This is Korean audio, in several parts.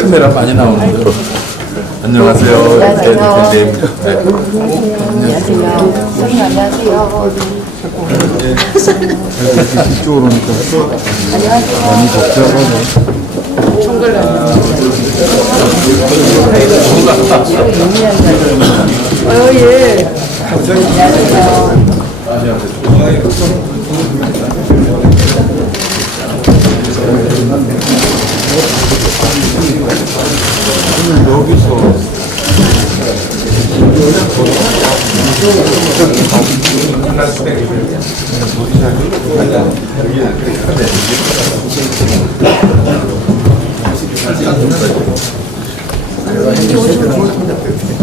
카메라 많이 나오는데. 안녕하세요. 안녕하세요. 대표님. 네. 안녕하세요. 선생님 안녕하세요. 이쪽으로 오니까 많이 복잡하네. 예. 여기서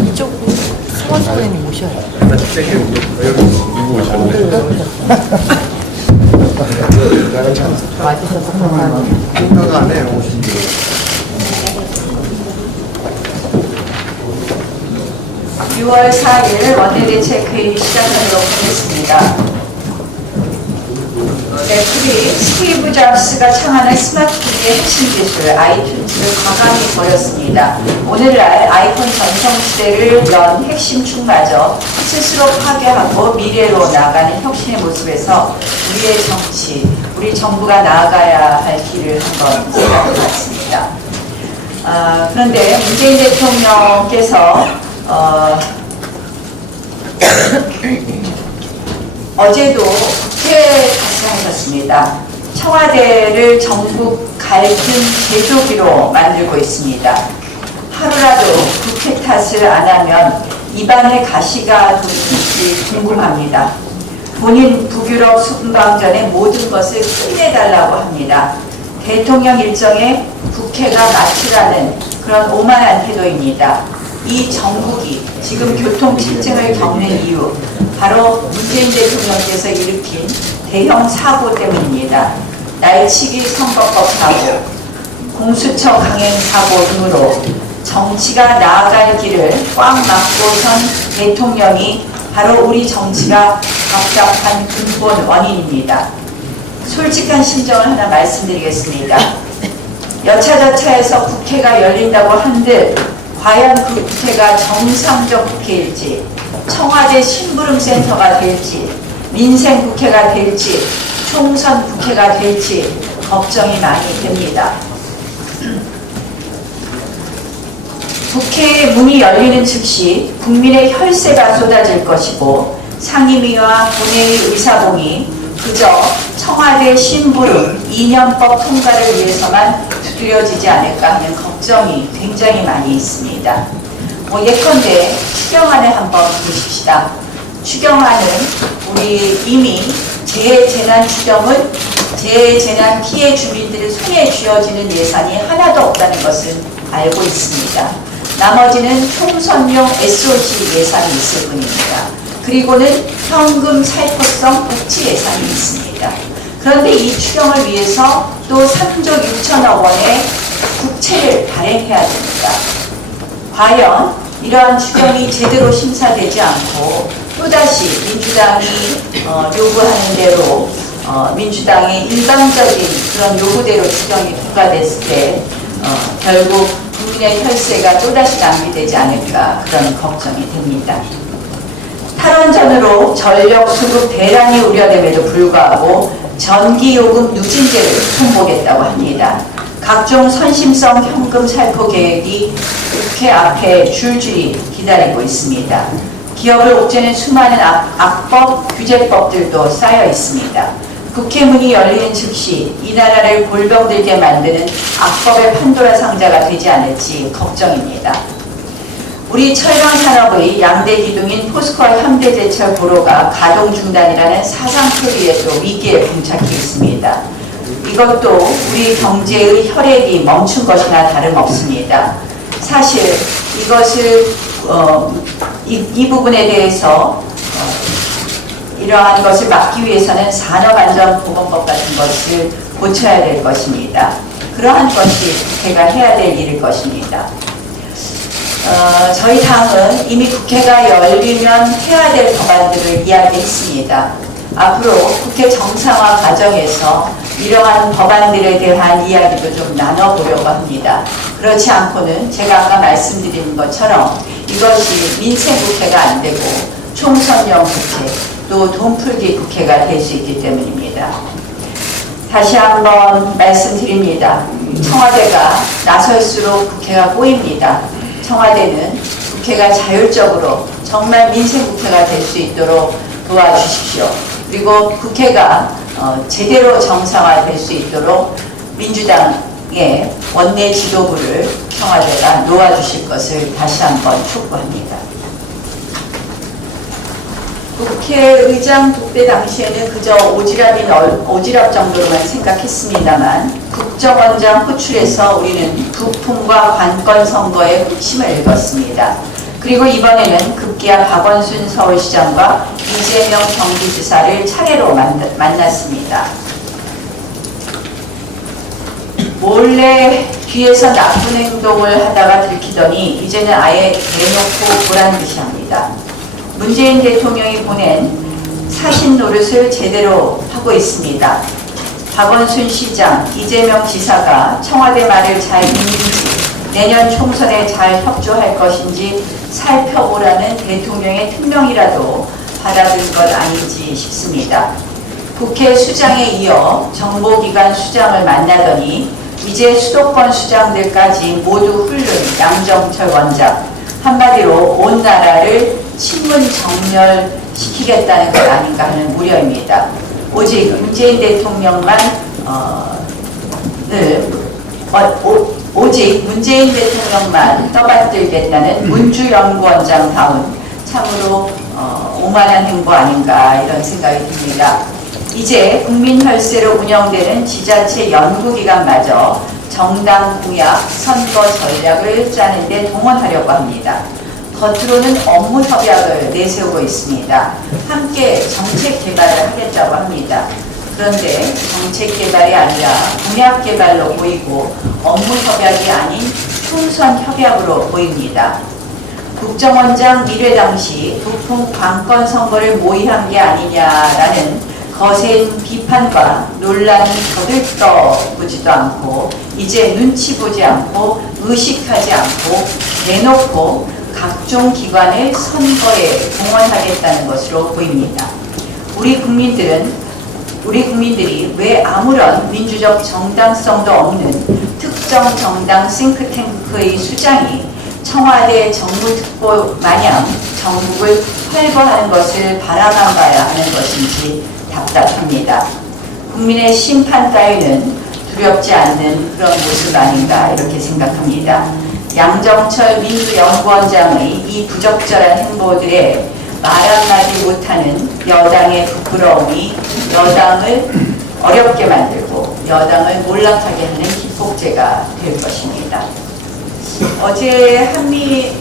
이쪽 수원 선생님 모셔요. 와주셔서 감사합니다. 6월 4일 원내대책회의 시작하도록 하겠습니다. 애플이 스티브 잡스가 창안한 스마트폰의 핵심 기술 아이튠즈를 과감히 버렸습니다. 오늘날 아이폰 전성시대를 연 핵심 축마저 스스로 파괴하고 미래로 나아가는 혁신의 모습에서 우리의 정치, 우리 정부가 나아가야 할 길을 한번 생각해 봤습니다. 그런데 문재인 대통령께서 어제도 말씀하셨습니다. 청와대를 전국 갈등 제조기로 만들고 있습니다. 하루라도 국회 탓을 안 하면 입안에 가시가 돋을지 궁금합니다. 본인 북유럽 순방 전에 모든 것을 끝내달라고 합니다. 대통령 일정에 국회가 마치라는 그런 오만한 태도입니다. 이 정국이 지금 교통체증을 겪는 이유 바로 문재인 대통령께서 일으킨 대형 사고 때문입니다. 날치기 선거법 사고, 공수처 강행 사고 등으로 정치가 나아갈 길을 꽉 막고선 대통령이 바로 우리 정치가 답답한 근본 원인입니다. 솔직한 심정을 하나 말씀드리겠습니다. 여차저차해서 국회가 열린다고 한들 과연 그 국회가 정상적 국회일지, 청와대 심부름센터가 될지, 민생 국회가 될지, 총선 국회가 될지 걱정이 많이 됩니다. 국회의 문이 열리는 즉시 국민의 혈세가 쏟아질 것이고 상임위와 본회의 의사봉이 그저 청와대 심부름 이념법 통과를 위해서만 두드려지지 않을까 하는 걱정이 굉장히 많이 있습니다. 예컨대 추경안을 한번 보십시다. 추경안은 우리 이미 재해재난 추경은 재해재난 피해 주민들의 손에 쥐어지는 예산이 하나도 없다는 것을 알고 있습니다. 나머지는 총선용 SOC 예산이 있을 뿐입니다. 그리고는 현금 살포성 복지 예산이 있습니다. 그런데 이 추경을 위해서 또 3조 6천억 원의 국채를 발행해야 됩니다. 과연 이러한 추경이 제대로 심사되지 않고 또다시 민주당이 요구하는 대로 민주당의 일방적인 그런 요구대로 추경이 통과됐을 때 결국 국민의 혈세가 또다시 낭비되지 않을까 그런 걱정이 됩니다. 탈원전으로 전력 수급 대란이 우려됨에도 불구하고 전기요금 누진제를 손보겠다고 합니다. 각종 선심성 현금 살포 계획이 국회 앞에 줄줄이 기다리고 있습니다. 기업을 옥죄는 수많은 악법, 규제법들도 쌓여 있습니다. 국회 문이 열리는 즉시 이 나라를 골병들게 만드는 악법의 판도라 상자가 되지 않을지 걱정입니다. 우리 철강산업의 양대 기둥인 포스코와 현대제철 고로가 가동 중단이라는 사상 표리에 또 위기에 봉착해 있습니다. 이것도 우리 경제의 혈액이 멈춘 것이나 다름없습니다. 사실 이것을 이 부분에 대해서 이러한 것을 막기 위해서는 산업안전보건법 같은 것을 고쳐야 될 것입니다. 그러한 것이 국회가 해야 될 일일 것입니다. 저희 당은 이미 국회가 열리면 해야 될 법안들을 이야기했습니다. 앞으로 국회 정상화 과정에서 이러한 법안들에 대한 이야기도 좀 나눠보려고 합니다. 그렇지 않고는 제가 아까 말씀드린 것처럼 이것이 민생국회가 안 되고 총선용 국회, 또 돈풀기 국회가 될 수 있기 때문입니다. 다시 한번 말씀드립니다. 청와대가 나설수록 국회가 꼬입니다. 청와대는 국회가 자율적으로 정말 민생국회가 될 수 있도록 도와주십시오. 그리고 국회가 제대로 정상화될 수 있도록 민주당의 원내 지도부를 청와대가 놓아주실 것을 다시 한번 촉구합니다. 국회의장 독대 당시에는 그저 오지랖 정도로만 생각했습니다만 국정원장 호출해서 우리는 부품과 관건 선거의 핵심을 읽었습니다. 그리고 이번에는 급기야 박원순 서울시장과 이재명 경기지사를 차례로 만났습니다. 몰래 뒤에서 나쁜 행동을 하다가 들키더니 이제는 아예 대놓고 보란 듯이 합니다. 문재인 대통령이 보낸 사신 노릇을 제대로 하고 있습니다. 박원순 시장, 이재명 지사가 청와대 말을 잘 듣는지 내년 총선에 잘 협조할 것인지 살펴보라는 대통령의 특명이라도 받아든 것 아닌지 싶습니다. 국회 수장에 이어 정보기관 수장을 만나더니 이제 수도권 수장들까지 모두 훑는 양정철 원장, 한마디로 온 나라를 친문 정멸시키겠다는 것 아닌가 하는 우려입니다. 오직 문재인 대통령만 오직 문재인 대통령만 떠받들겠다는 문주연구원장다운 참으로 오만한 행보 아닌가 이런 생각이 듭니다. 이제 국민 혈세로 운영되는 지자체 연구기관마저 정당 공약, 선거 전략을 짜는 데 동원하려고 합니다. 겉으로는 업무 협약을 내세우고 있습니다. 함께 정책 개발을 하겠다고 합니다. 그런데 정책 개발이 아니라 공약 개발로 보이고 업무 협약이 아닌 총선 협약으로 보입니다. 국정원장 밀회 당시 부품 관건 선거를 모의한 게 아니냐라는 거센 비판과 논란이 거들떠보지도 않고 이제 눈치 보지 않고 의식하지 않고 대놓고 각종 기관을 선거에 동원하겠다는 것으로 보입니다. 우리 국민들이 왜 아무런 민주적 정당성도 없는 특정 정당 싱크탱크의 수장이 청와대 정무특보 마냥 정국을 활보하는 것을 바라만 봐야 하는 것인지 답답합니다. 국민의 심판 따위는 두렵지 않는 그런 모습 아닌가 이렇게 생각합니다. 양정철 민주연구원장의 이 부적절한 행보들에 말 한마디 못하는 여당의 부끄러움이 여당을 어렵게 만들고 여당을 몰락하게 하는 기폭제가 될 것입니다. 어제 한미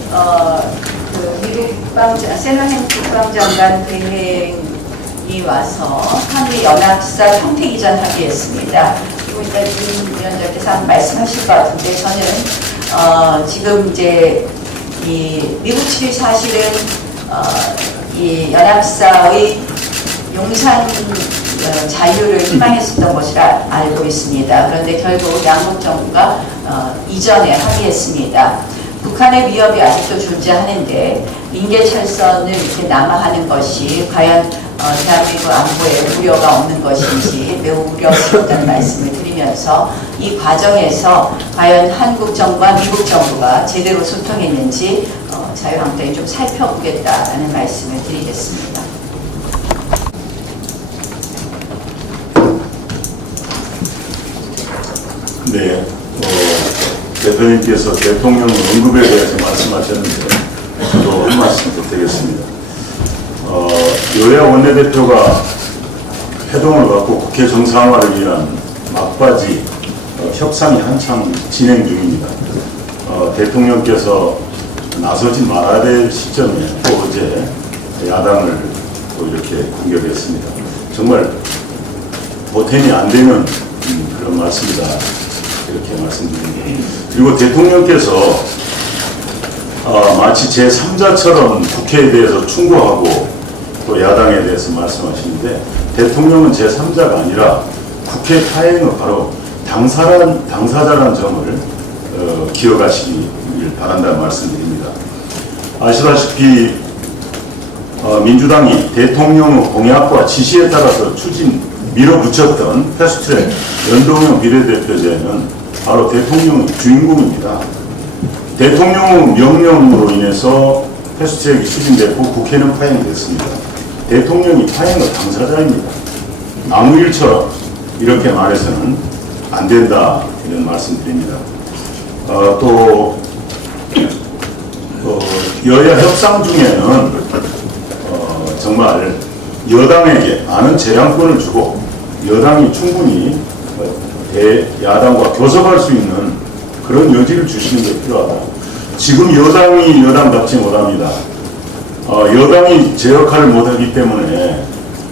미국 세나햄 국방장관 대행이 와서 한미 연합사 평택이전 합의했습니다. 그리고 일단 김 위원장께서 한번 말씀하실 것 같은데 저는 지금 이제 이 미국 측이 사실은 이 연합사의 용산 자유를 희망했었던 것이라 알고 있습니다. 그런데 결국 양국 정부가 이전에 합의했습니다. 북한의 위협이 아직도 존재하는데 인계철선을 이렇게 남하하는 것이 과연 대한민국 안보에 우려가 없는 것인지 매우 우려스럽다는 말씀을 드리면서 이 과정에서 과연 한국 정부와 미국 정부가 제대로 소통했는지 자유한국당이 좀 살펴보겠다는 말씀을 드리겠습니다. 네, 대표님께서 대통령 언급에 대해서 말씀하셨는데 저도 한 말씀 더 드리겠습니다. 여야 원내대표가 회동을 갖고 국회 정상화를 위한 막바지 협상이 한창 진행 중입니다. 대통령께서 나서지 말아야 될 시점에 또 어제 야당을 또 이렇게 공격했습니다. 정말 보탬이 안 되는 그런 말씀이다. 이렇게 말씀드립니다. 그리고 대통령께서 마치 제3자처럼 국회에 대해서 충고하고 또 야당에 대해서 말씀하시는데 대통령은 제3자가 아니라 국회 파행의 바로 당사자라는 점을 기억하시길 바란다는 말씀드립니다. 아시다시피 민주당이 대통령의 공약과 지시에 따라서 밀어붙였던 패스트트랙 연동형 비례대표제는 바로 대통령의 주인공입니다. 대통령의 명령으로 인해서 패스트트랙이 추진됐고 국회는 파행됐습니다. 대통령이 파행의 당사자입니다. 아무 일처럼 이렇게 말해서는 안 된다 이런 말씀드립니다. 또 여야 협상 중에는 정말 여당에게 많은 재량권을 주고 여당이 충분히 야당과 교섭할 수 있는 그런 여지를 주시는 게 필요하다. 지금 여당이 여당답지 못합니다. 여당이 제 역할을 못하기 때문에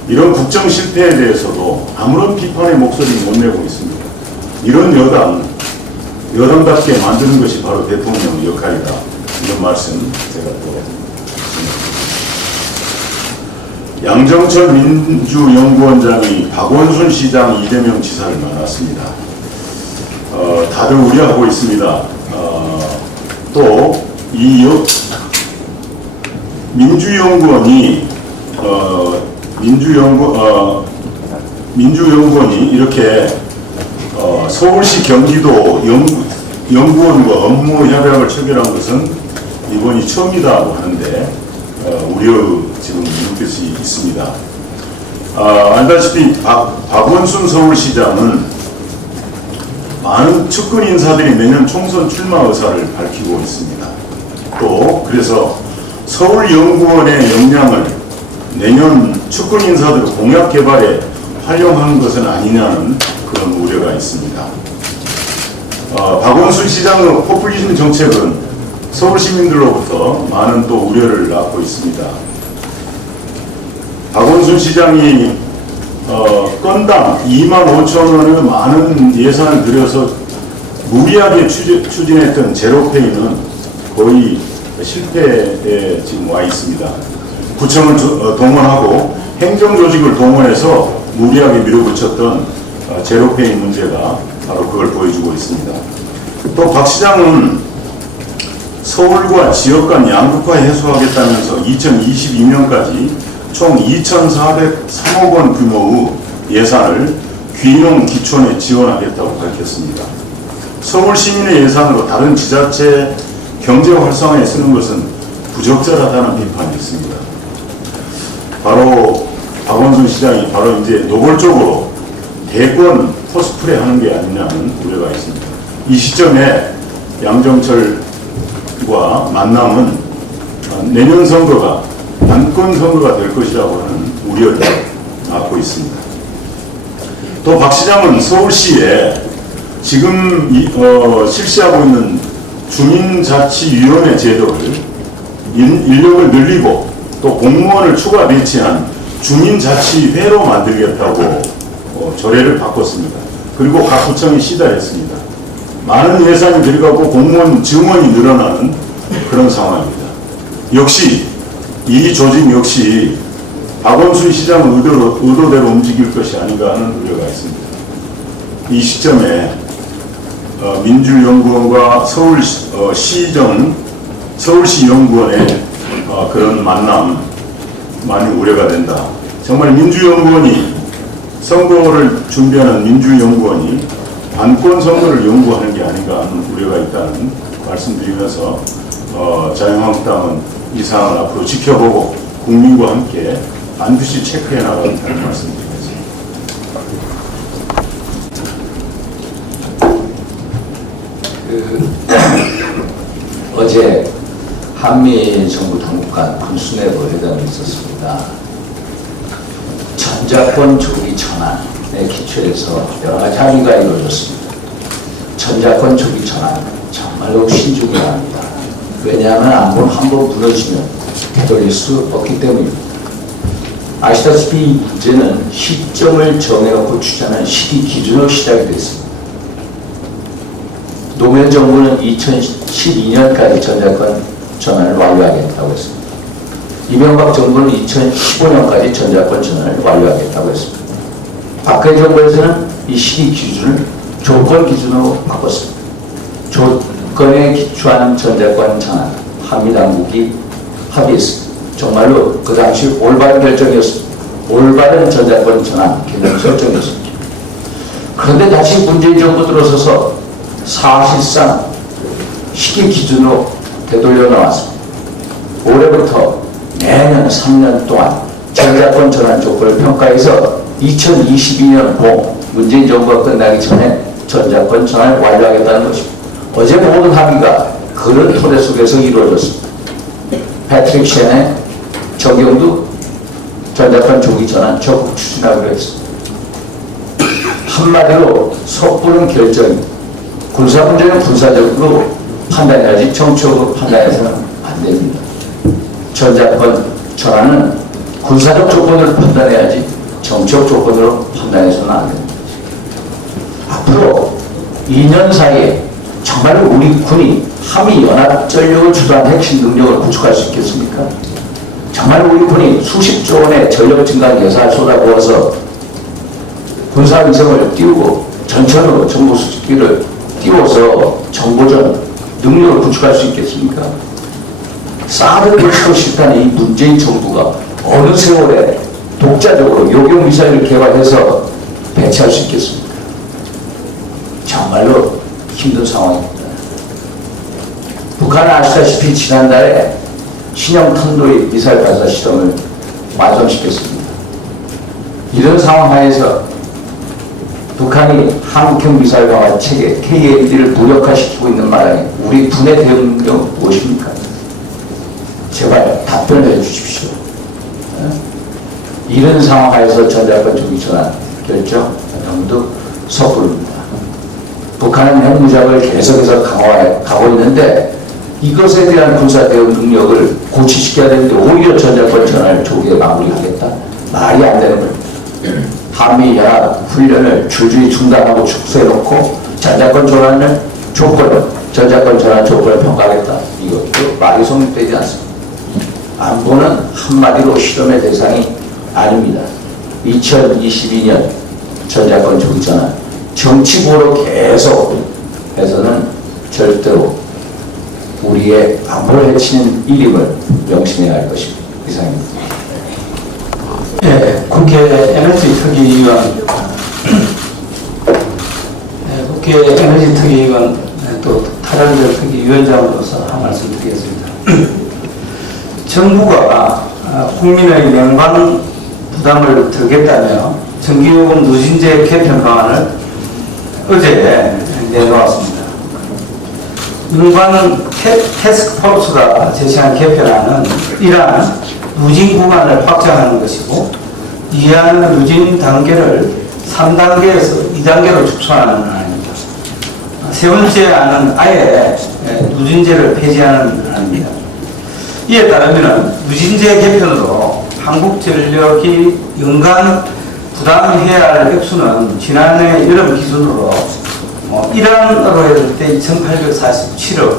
이런 국정 실패에 대해서도 아무런 비판의 목소리를 못 내고 있습니다. 이런 여당답게 만드는 것이 바로 대통령의 역할이다. 이런 말씀 제가 또 양정철 민주연구원장이 박원순 시장, 이재명 지사를 만났습니다. 다들 우려하고 있습니다. 또 이 민주연구원이 이렇게 서울시 경기도 연구원과 업무 협약을 체결한 것은 이번이 처음이라고 하는데 우려 지금 눈빛이 있습니다. 알다시피 박원순 서울시장은 많은 측근 인사들이 내년 총선 출마 의사를 밝히고 있습니다. 또 그래서 서울연구원의 역량을 내년 측근 인사들 공약 개발에 활용한 것은 아니냐는 그런 우려가 있습니다. 박원순 시장의 포퓰리즘 정책은 서울 시민들로부터 많은 또 우려를 낳고 있습니다. 박원순 시장이 건당 25,000원의 많은 예산을 들여서 무리하게 추진했던 제로페이는 거의 실패에 지금 와 있습니다. 구청을 동원하고 행정조직을 동원해서 무리하게 밀어붙였던 제로페이 문제가 바로 그걸 보여주고 있습니다. 또 박 시장은 서울과 지역 간 양극화 해소하겠다면서 2022년까지 총 2,403억 원 규모의 예산을 귀농 기촌에 지원하겠다고 밝혔습니다. 서울 시민의 예산으로 다른 지자체 경제 활성화에 쓰는 것은 부적절하다는 비판이 있습니다. 바로 박원순 시장이 바로 이제 노골적으로 대권 코스프레 하는 게 아니냐는 우려가 있습니다. 이 시점에 양정철과 만남은 내년 선거가 단권 선거가 될 것이라고 하는 우려를 낳고 있습니다. 또 박 시장은 서울시에 지금 실시하고 있는 주민자치위원회 제도를 인력을 늘리고 또 공무원을 추가 배치한 주민자치회로 만들겠다고 조례를 바꿨습니다. 그리고 각 구청이 시달했습니다. 많은 예산이 들어가고 공무원 증원이 늘어나는 그런 상황입니다. 역시 이 조직 역시 박원순 시장 의도대로 움직일 것이 아닌가 하는 우려가 있습니다. 이 시점에 민주연구원과 서울시 연구원의 그런 만남 많이 우려가 된다. 정말 민주연구원이 선거를 준비하는 민주연구원이 반권 선거를 연구하는 게 아닌가 하는 우려가 있다는 말씀드리면서 자유한국당은 이 상황을 앞으로 지켜보고 국민과 함께 반드시 체크해 나가겠다는 말씀드리겠습니다. 어제 한미 정부 당국 간 군수내부 회담이 있었습니다. 전자권 조기 전환에 기초해서 여러 가지 합의가 이루어졌습니다. 전자권 조기 전환 정말로 신중해야 합니다. 왜냐하면 안보는 한번 무너지면 되돌릴 수 없기 때문입니다. 아시다시피 이 문제는 시점을 정해놓고 추진하는 시기 기준으로 시작이 됐습니다. 노무현 정부는 2012년까지 전자권 전환을 완료하겠다고 했습니다. 이명박 정부는 2015년까지 전자권 전환을 완료하겠다고 했습니다. 박근혜 정부에서는 이 시기 기준을 조건 기준으로 바꿨습니다. 조건에 기초한 전자권 전환 한미 당국이 합의했습니다. 정말로 그 당시 올바른 결정이었습니다. 올바른 전자권 전환 개념 설정이었습니다. 그런데 다시 문재인 정부 들어서서 사실상 시기 기준으로 되돌려 나왔습니다. 올해부터 내년 3년 동안 전자권 전환 조건을 평가해서 2022년 봄 문재인 정부가 끝나기 전에 전자권 전환을 완료하겠다는 것입니다. 어제 모든 합의가 그런 토대 속에서 이루어졌습니다. 패트릭 쉔의 적용도 전자권 조기 전환 적극 추진하기로 했습니다. 한마디로 섣부른 결정이 군사 문제는 군사적으로 판단해야지 정치적으로 판단해서는 안 됩니다. 전자권 전환은 군사적 조건으로 판단해야지 정치적 조건으로 판단해서는 안 됩니다. 앞으로 2년 사이에 정말로 우리 군이 한미 연합 전력을 주도한 핵심 능력을 구축할 수 있겠습니까? 정말로 우리 군이 수십조 원의 전력 증강 예산을 쏟아부어서 군사위성을 띄우고 전천으로 정보 수집기를 띄워서 정보전 능력을 구축할 수 있겠습니까? 사드 결시도 실패한 이 문재인 정부가 어느 세월에 독자적으로 요격 미사일을 개발해서 배치할 수 있겠습니까? 정말로 힘든 상황입니다. 북한은 아시다시피 지난달에 신형 탄도의 미사일 발사 시험을 완성시켰습니다. 이런 상황 하에서 북한이 한국형 미사일 방어 체계 KAD를 무력화시키고 있는 마당에 우리 군의 대응 능력은 무엇입니까? 제발 답변을 해주십시오. 이런 상황 하에서 전자권 조기 전환 결정 너무도 섣부릅니다. 북한은 핵무장을 계속해서 강화하고 있는데 이것에 대한 군사 대응 능력을 고취시켜야 되는데 오히려 전자권 전환을 조기에 마무리하겠다? 말이 안 되는 겁니다. 한미연합 훈련을 줄줄이 중단하고 축소해놓고 전자권 전환을 전자권 전환 조건을 평가하겠다. 이것도 말이 성립되지 않습니다. 안보는 한마디로 실험의 대상이 아닙니다. 2022년 전자권 조기 전환 정치보로 계속 해서는 절대로 우리의 안보를 해치는 일임을 명심해야 할 것입니다. 이상입니다. 네, 국회 에너지 특위위원, 국회 에너지 특위위원 또 탈원전 특위위원장으로서 한 말씀 드리겠습니다. 정부가 국민의 명방 부담을 덜겠다며 전기요금 누진제 개편 방안을 어제 내놓았습니다. 민관 태스크포스가 제시한 개편안은 이러한 누진 구간을 확장하는 것이고 이해하는 누진 단계를 3단계에서 2단계로 축소하는 안입니다. 세 번째 안은 아예 누진제를 폐지하는 안입니다. 이에 따르면 누진제 개편으로 한국전력이 연간 부담해야 할 액수는 지난해 여름 기준으로 1안으로 했을 때 2,847억,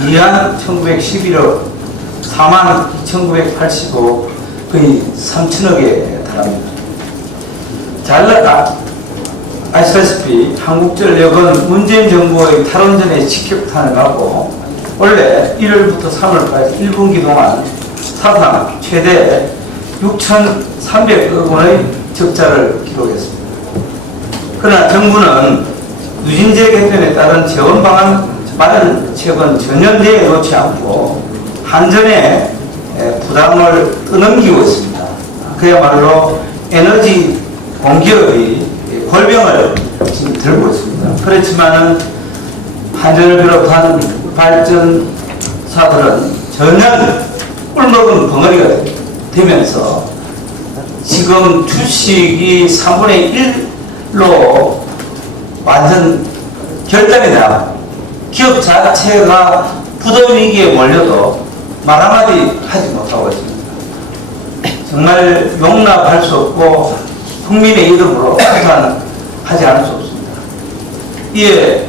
2안 1,911억, 4만 2,985, 거의 3천억에 달합니다. 잘 아시다시피 한국전력은 문재인 정부의 탈원전에 직격탄을 맞고 원래 1월부터 3월까지 1분기 동안 사상 최대 6,300억 원의 적자를 기록했습니다. 그러나 정부는 누진제 개편에 따른 재원 방안 마련책은 전혀 내놓지 않고 한전에 부담을 떠넘기고 있습니다. 그야말로 에너지 공기업이 골병을 지금 들고 있습니다. 그렇지만은 한전을 비롯한 발전사들은 전혀 꿀먹은 벙어리가 되면서 지금 주식이 3분의 1로 완전 결단이 나 기업 자체가 부도 위기에 몰려도 말 한마디 하지 못하고 있습니다. 정말 용납할 수 없고 국민의 이름으로 하지 않을 수 없습니다. 이에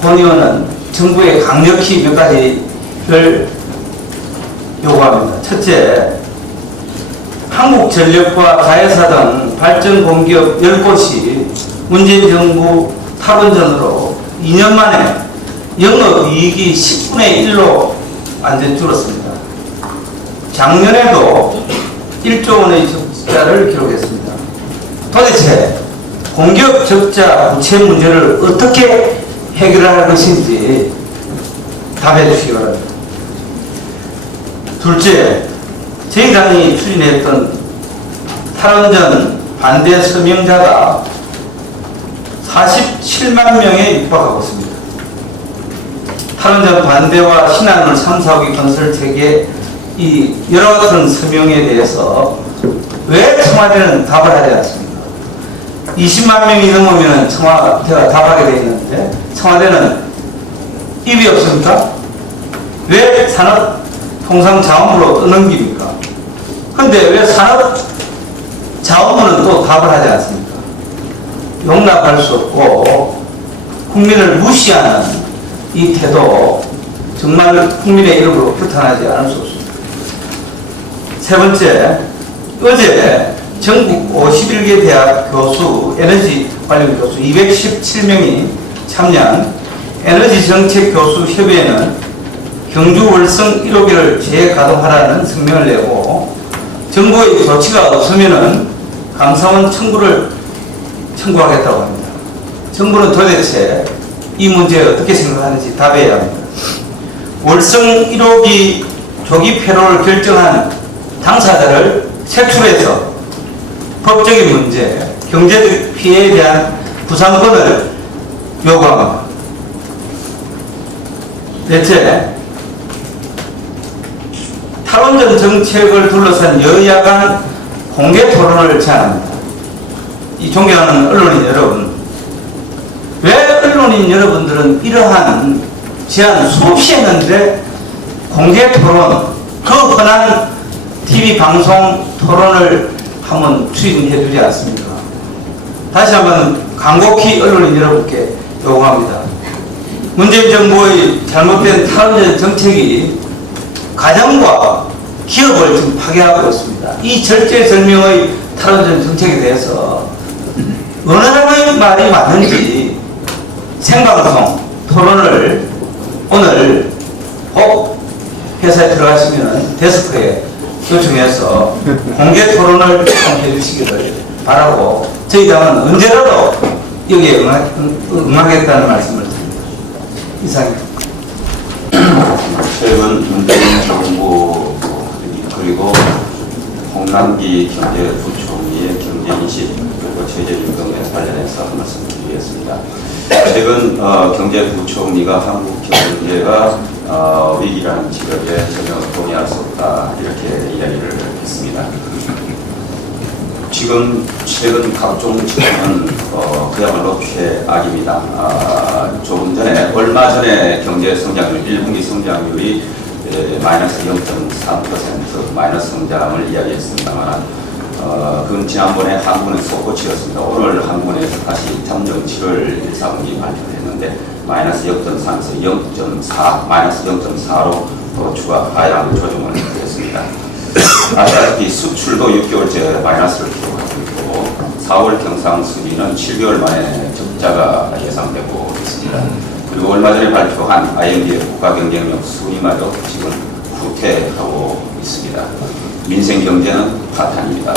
본 의원은 정부에 강력히 몇 가지를 요구합니다. 첫째, 한국전력과 가해사 등 발전 공기업 10곳이 문재인 정부 탈원전으로 2년 만에 영업이익이 10분의 1로 완전 줄었습니다. 작년에도 1조 원의 적자를 기록했습니다. 도대체 공기업 적자 부채 문제를 어떻게 해결할 것인지 답해 주시기 바랍니다. 둘째, 저희 당이 추진했던 탈원전 반대 서명자가 47만 명에 육박하고 있습니다. 탈원전 반대와 신안을 3, 4기 건설 체계 이 여러 같은 서명에 대해서 왜 청와대는 답을 하지 않습니까? 20만 명이 넘으면 청와대가 답하게 되어 있는데 청와대는 입이 없습니까? 왜 산업통상자원부로 떠넘깁니까? 근데 왜 산업자원부는 또 답을 하지 않습니까? 용납할 수 없고 국민을 무시하는 이 태도 정말 국민의 이름으로 규탄하지 않을 수 없습니다. 세 번째, 어제 전국 51개 대학 교수, 에너지 관련 교수 217명이 참여한 에너지정책교수협의회는 경주 월성 1호기를 재가동하라는 성명을 내고 정부의 조치가 없으면 감사원 청구를 청구하겠다고 합니다. 정부는 도대체 이 문제에 어떻게 생각하는지 답해야 합니다. 월성 1호기 조기 폐로를 결정한 당사자를 색출해서 법적인 문제, 경제적 피해에 대한 부상권을 요구합니다. 넷째, 탈원전 정책을 둘러싼 여야 간 공개 토론을 제안합니다. 이 존경하는 언론인 여러분, 왜 언론인 여러분들은 이러한 제안 수없이 했는데 공개 토론, 그 흔한 TV 방송 토론을 한번 추진해 주지 않습니까? 다시 한번 간곡히 언론인 여러분께 요구합니다. 문재인 정부의 잘못된 탈원전 정책이 가정과 기업을 지금 파괴하고 있습니다. 이 절제절명의 탈원전 정책에 대해서 어느 나라의 말이 맞는지 생방송 토론을 오늘 꼭 회사에 들어가시면 데스크에 요청해서 공개 토론을 해 주시기를 바라고 저희 당은 언제라도 여기에 응하겠다는 말씀을 드립니다. 이상입니다. 최근 문재인 정부 그리고 홍남기 경제부총리의 경제인식 그리고 최저임금에 관련해서 한 말씀 드리겠습니다. 최근 경제부총리가 한국 경제가 위기라는 지적에 전혀 동의할 수 없다 이렇게 이야기를 했습니다. 지금 최근 각종 지표는 그야말로 최악입니다. 조금 전에 얼마 전에 경제 성장률 1분기 성장률이 마이너스 0.3% 마이너스 성장을 이야기했습니다만 그건 지난번에 한국은행 속보치였습니다. 오늘 한국은행에서 다시 잠정치를 1, 4분기 발표를 했는데 마이너스 0.3에서 0.4 마이너스 0.4로 추가 하향 조정을 했습니다. 아시다시피 수출도 6개월째 마이너스를 기록하고 있고 4월 경상수지는 7개월 만에 적자가 예상되고 있습니다. 그리고 얼마 전에 발표한 IMD의 국가경쟁력 순위마저 지금 후퇴하고 있습니다. 민생경제는 파탄입니다.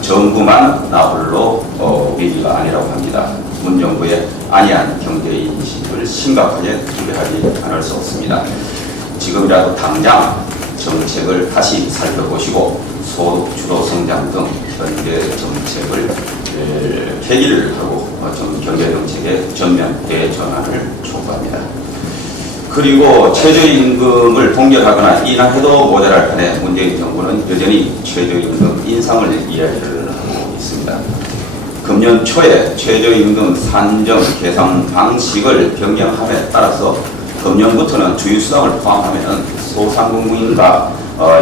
정부만 나홀로 위기가 아니라고 합니다. 문정부의 안이한 경제인식을 심각하게 우려하지 않을 수 없습니다. 지금이라도 당장 정책을 다시 살펴보시고 소득 주도 성장 등 경제 정책을 폐기를 하고 경제 정책의 전면 대전환을 촉구합니다. 그리고 최저임금을 동결하거나 인하해도 모자랄 판에 문재인 정부는 여전히 최저임금 인상을 이야기를 하고 있습니다. 금년 초에 최저임금 산정 계산 방식을 변경함에 따라서 금년부터는 주휴수당을 포함하면 소상공인과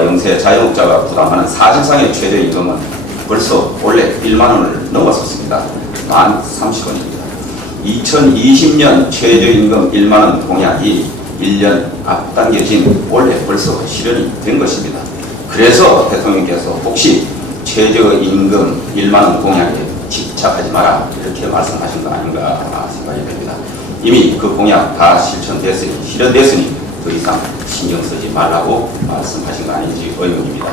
영세 자영업자가 부담하는 사실상의 최저임금은 벌써 원래 1만 원을 넘었었습니다. 1030원입니다. 2020년 최저임금 1만 원 공약이 1년 앞당겨진 올해 벌써 실현이 된 것입니다. 그래서 대통령께서 혹시 최저임금 1만 원 공약에 집착하지 마라 이렇게 말씀하신 거 아닌가 생각이 됩니다. 이미 그 공약 다 실현됐으니 더 이상 신경 쓰지 말라고 말씀하신 거 아닌지 의문입니다.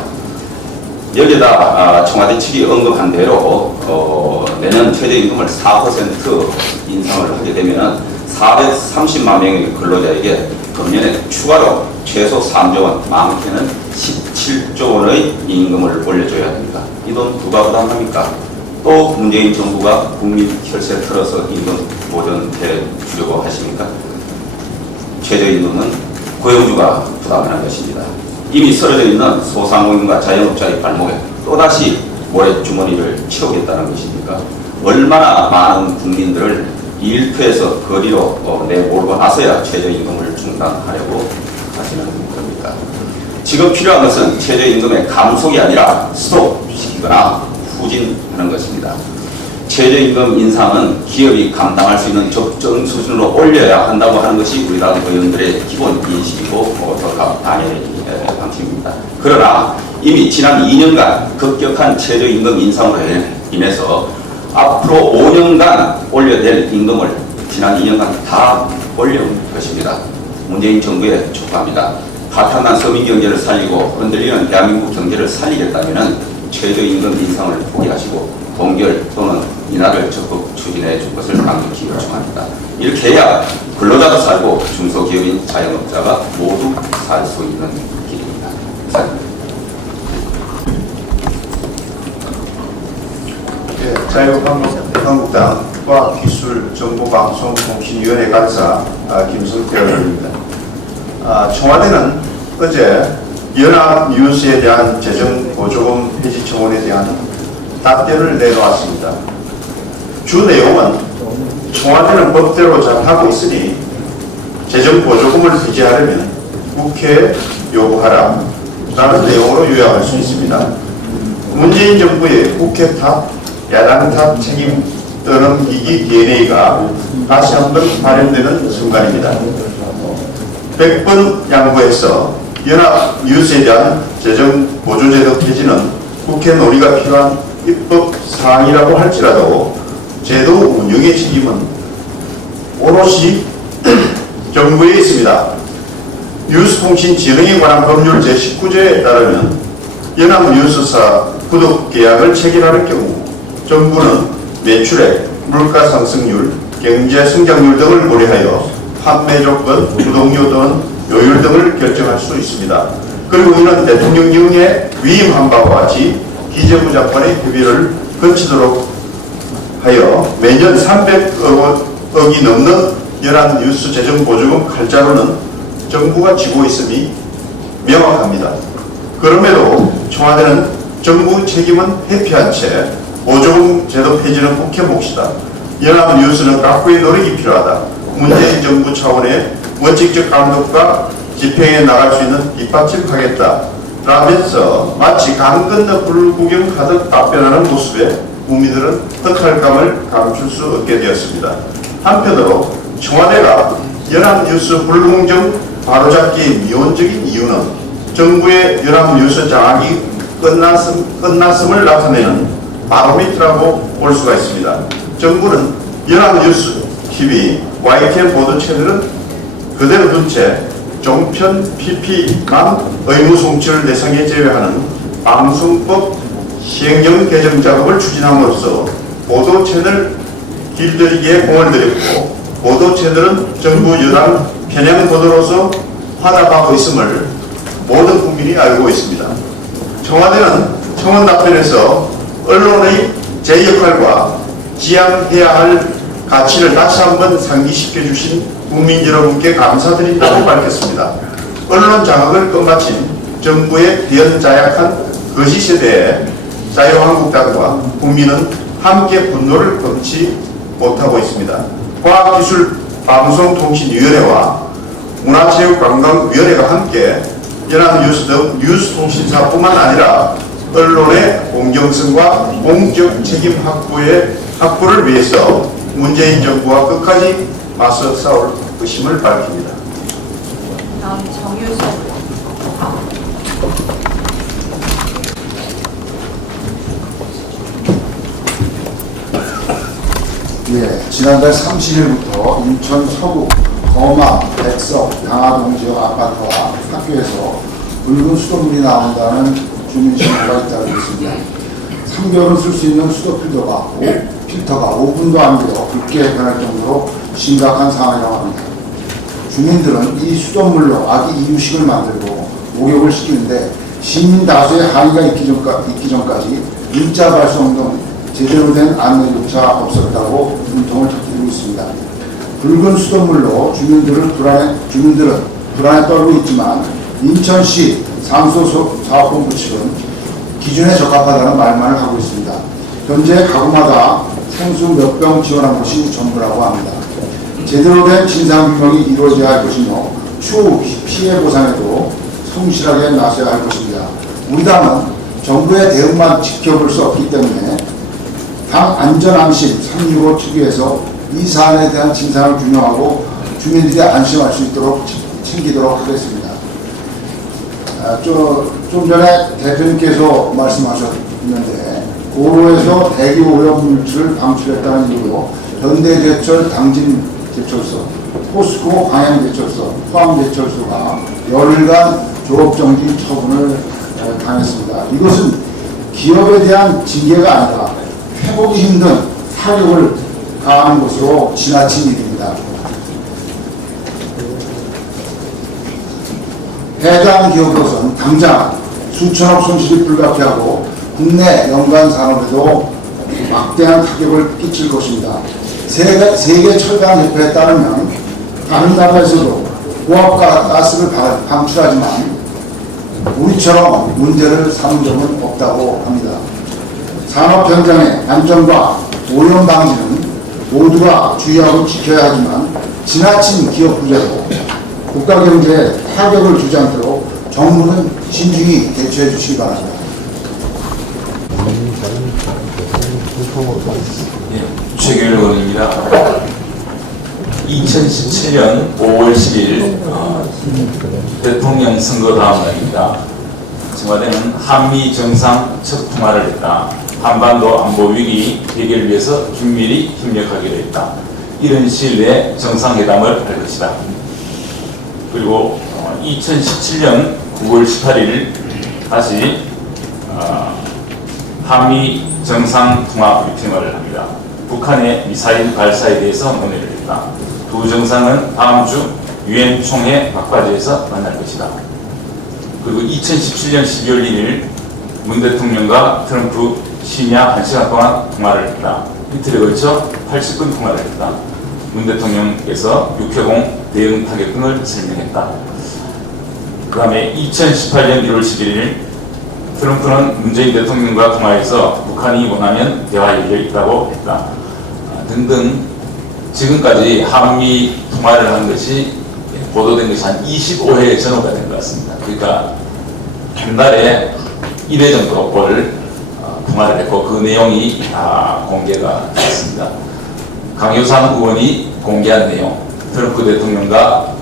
여기다 청와대 측이 언급한 대로 내년 최저임금을 4% 인상을 하게 되면 430만 명의 근로자에게 금년에 추가로 최소 3조 원, 많게는 17조 원의 임금을 올려줘야 됩니다. 이 돈 누가 부담합니까? 또 문재인 정부가 국민 혈세 틀어서 임금 보전해 주려고 하십니까? 최저임금은 고용주가 부담하는 것입니다. 이미 쓰러져 있는 소상공인과 자영업자의 발목에 또다시 모래주머니를 채우겠다는 것입니까? 얼마나 많은 국민들을 일터에서 거리로 내몰고 나서야 최저임금을 중단하려고 하시는 겁니까? 지금 필요한 것은 최저임금의 감속이 아니라 스톱시키거나 후진하는 것입니다. 최저임금 인상은 기업이 감당할 수 있는 적정 수준으로 올려야 한다고 하는 것이 우리 당 의원들의 기본 인식이고 당의 방침입니다. 그러나 이미 지난 2년간 급격한 최저임금 인상으로 인해서 앞으로 5년간 올려야 될 임금을 지난 2년간 다 올려온 것입니다. 문재인 정부에 촉구합니다. 파탄난 서민 경제를 살리고 흔들리는 대한민국 경제를 살리겠다면 최저임금 인상을 포기하시고 동결 또는 인하를 적극 추진해 줄 것을 강력히 요청합니다. 이렇게 해야 근로자도 살고 중소기업인 자영업자가 모두 살 수 있는 길입니다. 감사합니다. 자유한국당 과학기술정보방송통신위원회 간사 김성태 의원입니다. 청와대는 어제 연합뉴스에 대한 재정보조금 폐지 청원에 대한 답변을 내놓았습니다. 주 내용은 청와대는 법대로 잘하고 있으니 재정보조금을 폐지하려면 국회에 요구하라 라는 내용으로 요약할 수 있습니다. 문재인 정부의 국회 탓, 야당 탓 책임 떠넘기기 DNA가 다시 한번 발현되는 순간입니다. 100번 양보해서 연합뉴스에 대한 재정보조제도 폐지는 국회 논의가 필요한 입법 사항이라고 할지라도 제도 운영의 책임은 오롯이 정부에 있습니다. 뉴스통신진흥에 관한 법률 제19조에 따르면 연합뉴스사 구독계약을 체결하는 경우 정부는 매출액, 물가 상승률, 경제 성장률 등을 고려하여 판매 조건, 구독료 또는 요율 등을 결정할 수 있습니다. 그리고 이는 대통령령에 위임한 바와 같이 기재부 장관의 협의를 거치도록 하여 매년 300억이 넘는 연합뉴스 재정보조금 칼자루는 정부가 쥐고 있음이 명확합니다. 그럼에도 청와대는 정부 책임은 회피한 채 보조금 제도 폐지는 국회 몫이다. 연합뉴스는 각국의 노력이 필요하다. 문재인 정부 차원의 원칙적 감독과 집행해 나갈 수 있는 뒷받침하겠다. 라면서 마치 강 건너 불구경 하듯 답변하는 모습에 국민들은 흑할감을 감출 수 없게 되었습니다. 한편으로 청와대가 연합뉴스 불공정 바로잡기의 미온적인 이유는 정부의 연합뉴스 장악이 끝났음을 나타내는 바로미터라고 볼 수가 있습니다. 정부는 연합뉴스 TV, YTN 보도 채널은 그대로 둔 채 종편 PP만 의무 송치를 대상에 제외하는 방송법 시행령 개정 작업을 추진함으로써 보도 채널 길들이기에 공을 들였고 보도 채널은 정부 여당 편향 보도로서 화답하고 있음을 모든 국민이 알고 있습니다. 청와대는 청원 답변에서 언론의 제 역할과 지향해야 할 가치를 다시 한번 상기시켜 주신 국민 여러분께 감사드린다고 밝혔습니다. 언론 장악을 끝마친 정부의 비연자약한 거짓 세대에 자유한국당과 국민은 함께 분노를 금치 못하고 있습니다. 과학기술방송통신위원회와 문화체육관광위원회가 함께 연합뉴스 등 뉴스통신사뿐만 아니라 언론의 공정성과 공적 책임 확보를 위해서 문재인 정부와 끝까지 맞서 싸울 것임을 밝힙니다. 다음 정유석. 예, 지난달 30일부터 인천 서구 거마, 백석, 양화동 지역 아파트와 학교에서 붉은 수돗물이 나온다는 주민 신고가 잇따르고 있습니다. 3개월은 쓸 수 있는 수도 필터가 5분도 안 되어 붉게 변할 정도로 심각한 상황이라고 합니다. 주민들은 이 수돗물로 아기 이유식을 만들고 목욕을 시키는데 시민 다수의 항의가 있기 전까지 문자 발송 등 제대로 된 안내조차 없었다고 문통을 터뜨리고 있습니다. 붉은 수돗물로 주민들은 불안에 떨고 있지만 인천시 상수사업본부 측은 기준에 적합하다는 말만을 하고 있습니다. 현재 가구마다 생수 몇 병 지원한 것이 전부라고 합니다. 제대로 된 진상규명이 이루어져야 할 것이며 추후 피해 보상에도 성실하게 나서야 할 것입니다. 우리 당은 정부의 대응만 지켜볼 수 없기 때문에 당 안전안심 365 특위에서 이 사안에 대한 진상을 규명하고 주민들이 안심할 수 있도록 챙기도록 하겠습니다. 좀 전에 대표님께서 말씀하셨는데 고로에서 대기 오염물질을 방출했다는 이유로 현대제철 당진제철소, 포스코 광양제철소, 포항제철소가 열흘간 조업정지 처분을 당했습니다. 이것은 기업에 대한 징계가 아니라 회복이 힘든 타격을 가하는 것으로 지나친 일입니다. 해당 기업으로서는 당장 수천억 손실이 불가피하게 하고 국내 연관 산업에도 막대한 타격을 끼칠 것입니다. 세계 철강협회에 따르면 다른 나라에서도 고압가스를 방출하지만 우리처럼 문제를 삼은 적은 없다고 합니다. 산업 현장의 안전과 오염 방지는 모두가 주의하고 지켜야 하지만 지나친 기업 부재로 국가 경제에 타격을 주지 않도록 정부는 신중히 대처해 주시기 바랍니다. 최규일 의원입니다. 2017년 5월 10일 대통령 선거 다음 날입니다. 청와대는 한미 정상 첫 통화를 했다. 한반도 안보 위기 해결을 위해서 긴밀히 협력하기로 했다. 이런 시일 내에 정상회담을 할 것이다. 그리고 2017년 9월 18일 다시 한미 정상 통화 브리핑을 합니다. 북한의 미사일 발사에 대해서 논의를 했다. 두 정상은 다음 주 유엔 총회 막바지에서 만날 것이다. 그리고 2017년 12월 1일 문 대통령과 트럼프 심야 1시간 동안 통화를 했다. 이틀에 걸쳐 80분 통화를 했다. 문 대통령께서 육해공 대응 타격 등을 설명했다. 그 다음에 2018년 1월 11일 트럼프는 문재인 대통령과 통화해서 북한이 원하면 대화 열려 있다고 했다. 등등 지금까지 한미 통화를 한 것이 보도된 것이 한 25회 전후가 된 것 같습니다. 그러니까 한 달에 1회 정도 통화를 했고 그 내용이 다 공개가 됐습니다. 강효상 의원이 공개한 내용, 트럼프 대통령과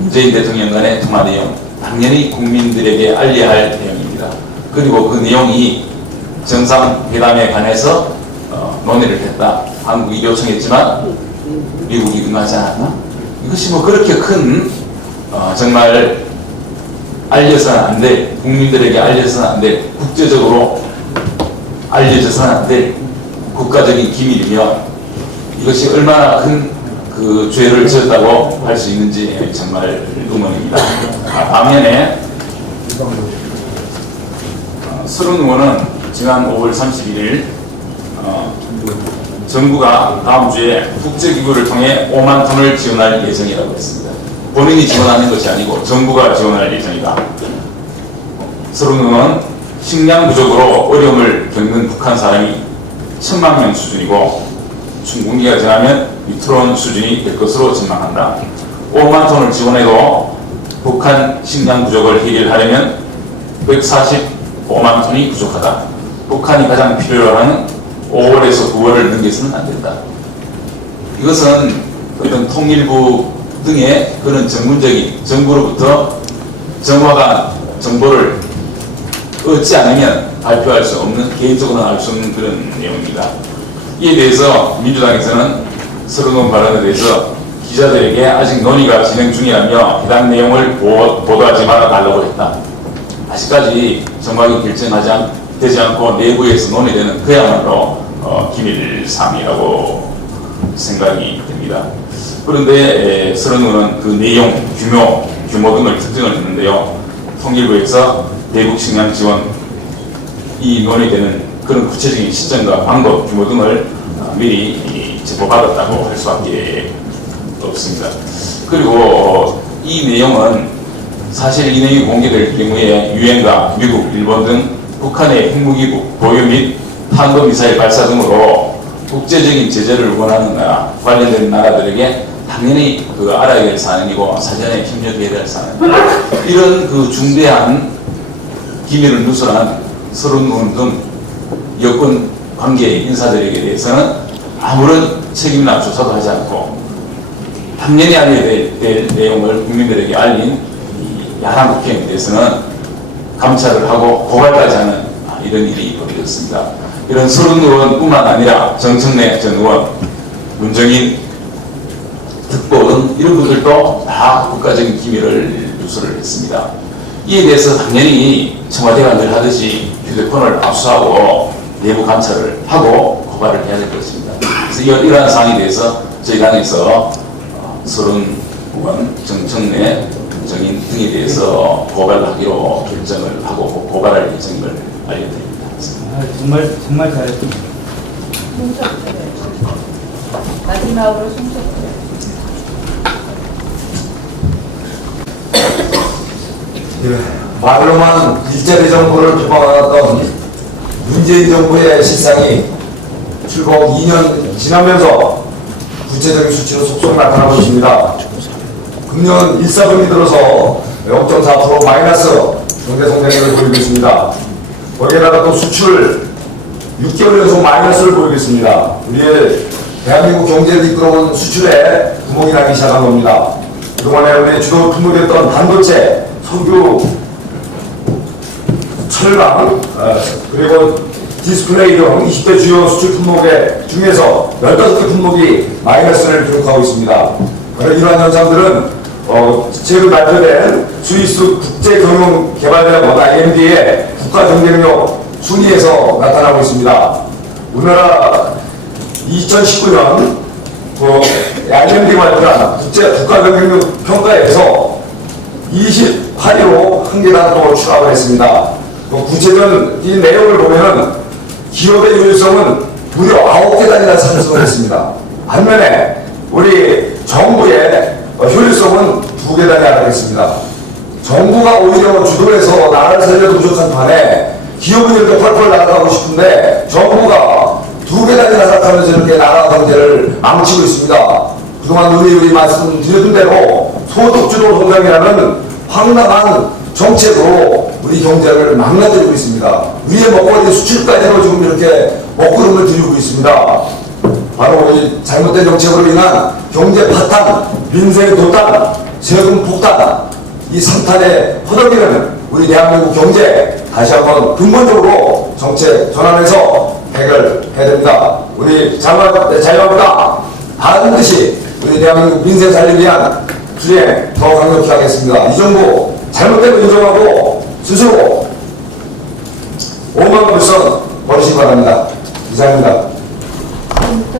문재인 대통령 간의 통화 내용, 당연히 국민들에게 알려야 할 내용입니다. 그리고 그 내용이 정상회담에 관해서 논의를 했다. 한국이 요청했지만 미국이 응하지 않았나? 이것이 뭐 그렇게 큰 정말 알려서는 안 될, 국민들에게 알려서는 안 될, 국제적으로 알려져서는 안 될 국가적인 기밀이며 이것이 얼마나 큰 그 죄를 지었다고 할 수 있는지 정말 의문입니다. 반면에 서른 의원은 지난 5월 31일 정부가 다음 주에 국제기구를 통해 5만 톤을 지원할 예정이라고 했습니다. 본인이 지원하는 것이 아니고 정부가 지원할 예정이다. 서른 의원은 식량 부족으로 어려움을 겪는 북한 사람이 1000만 명 수준이고 중국기가 지나면 밑으로 온 수준이 될 것으로 전망한다. 5만 톤을 지원해도 북한 식량 부족을 해결하려면 145만 톤이 부족하다. 북한이 가장 필요로 하는 5월에서 9월을 넘겨서는 안 된다. 이것은 어떤 통일부 등의 그런 전문적인 정부로부터 정확한 정보를 얻지 않으면 발표할 수 없는, 개인적으로는 알 수 없는 그런 내용입니다. 이에 대해서 민주당에서는 서른원 발언에 대해서 기자들에게 아직 논의가 진행 중이라며 해당 내용을 보도하지 말아달라고 했다. 아직까지 정확히 되지 않고 내부에서 논의되는 그야말로 기밀사항이라고 생각이 됩니다. 그런데 서른원은 그 내용, 규모 등을 특정을 했는데요. 통일부에서 대북 식량 지원 이 논의되는 그런 구체적인 시점과 방법, 규모 등을 미리 제보받았다고 할 수밖에 없습니다. 그리고 이 내용은 사실 이 내용이 공개될 경우에 유엔과 미국, 일본 등 북한의 핵무기 보유 및 탄도미사일 발사 등으로 국제적인 제재를 원하는 나라, 관련된 나라들에게 당연히 알아야 될 사안이고 사전에 협력해야 될 사안. 이런 중대한 기밀을 누설한 서른원 등 여권 관계 인사들에게 대해서는 아무런 책임이나 조사도 하지 않고 당연히 알려야 될 내용을 국민들에게 알린 이 야당 국회에 대해서는 감찰을 하고 고발까지 하는 이런 일이 벌어졌습니다. 이런 서른의원뿐만 아니라 정청래 전 의원, 문정인 특보 등 이런 분들도 다 국가적인 기밀을 누설을 했습니다. 이에 대해서 당연히 청와대가 늘 하듯이 휴대폰을 압수하고 내부 감찰을 하고 고발을 해야 될 것입니다. 그래서 이러한 사항에 대해서 저희 당에서 서른 의원, 정청래, 정인 등에 대해서 고발하기로 결정을 하고 고발할 예정을 알려드립니다. 정말 잘했습니다. 마지막으로 순서. 말로만 일자리 정부를 비판하던 문재인 정부의 실상이 출범 2년 지나면서 구체적인 수치로 속속 나타나고 있습니다. 금년 1사분기 들어서 0.4% 마이너스 경제 성장률을 보이고 있습니다. 거기에다가 또 수출 6개월 연속 마이너스를 보이고 있습니다. 우리의 대한민국 경제를 이끌어온 수출에 구멍이 나기 시작한 겁니다. 그동안에 우리 주로 품목이었던 반도체, 석유, 철강, 그리고 디스플레이 등 20대 주요 수출 품목의 중에서 15개 품목이 마이너스를 기록하고 있습니다. 이러한 현상들은 최근 발표된 스위스 국제금융개발연합원 IMD의 국가경쟁력 순위에서 나타나고 있습니다. 우리나라 2019년 IMD가 발표한 국가경쟁력 평가에서 28위로 한 계단 더 추락을 했습니다. 구체적인 이 내용을 보면은 기업의 효율성은 무려 9계단이나 상승을 했습니다. 반면에 우리 정부의 효율성은 2계단이 하락했습니다. 정부가 오히려 주도해서 나라를 살려 부족한 판에 기업은 이렇게 펄펄 나가고 싶은데 정부가 2계단이 하락하면서 이렇게 나라 경제를 망치고 있습니다. 그동안 우리 말씀드렸던 대로 소득주도 성장이라는 황당한 정책으로 우리 경제를 망가뜨리고 있습니다. 위에 먹거리 수출까지로 지금 이렇게 먹구름을 들이고 있습니다. 바로 이 잘못된 정책으로 인한 경제 파탄, 민생 도탄, 세금 폭탄, 이 3탄의 허덕이는 우리 대한민국 경제 다시 한번 근본적으로 정책 전환해서 해결해야 됩니다. 우리 자유한국당 반드시 우리 대한민국 민생 살리기 위한 투쟁 더 강력히 하겠습니다. 이 정부 잘못된 걸 인정하고 스스로 오만 불선 버리시기 바랍니다. 이상입니다.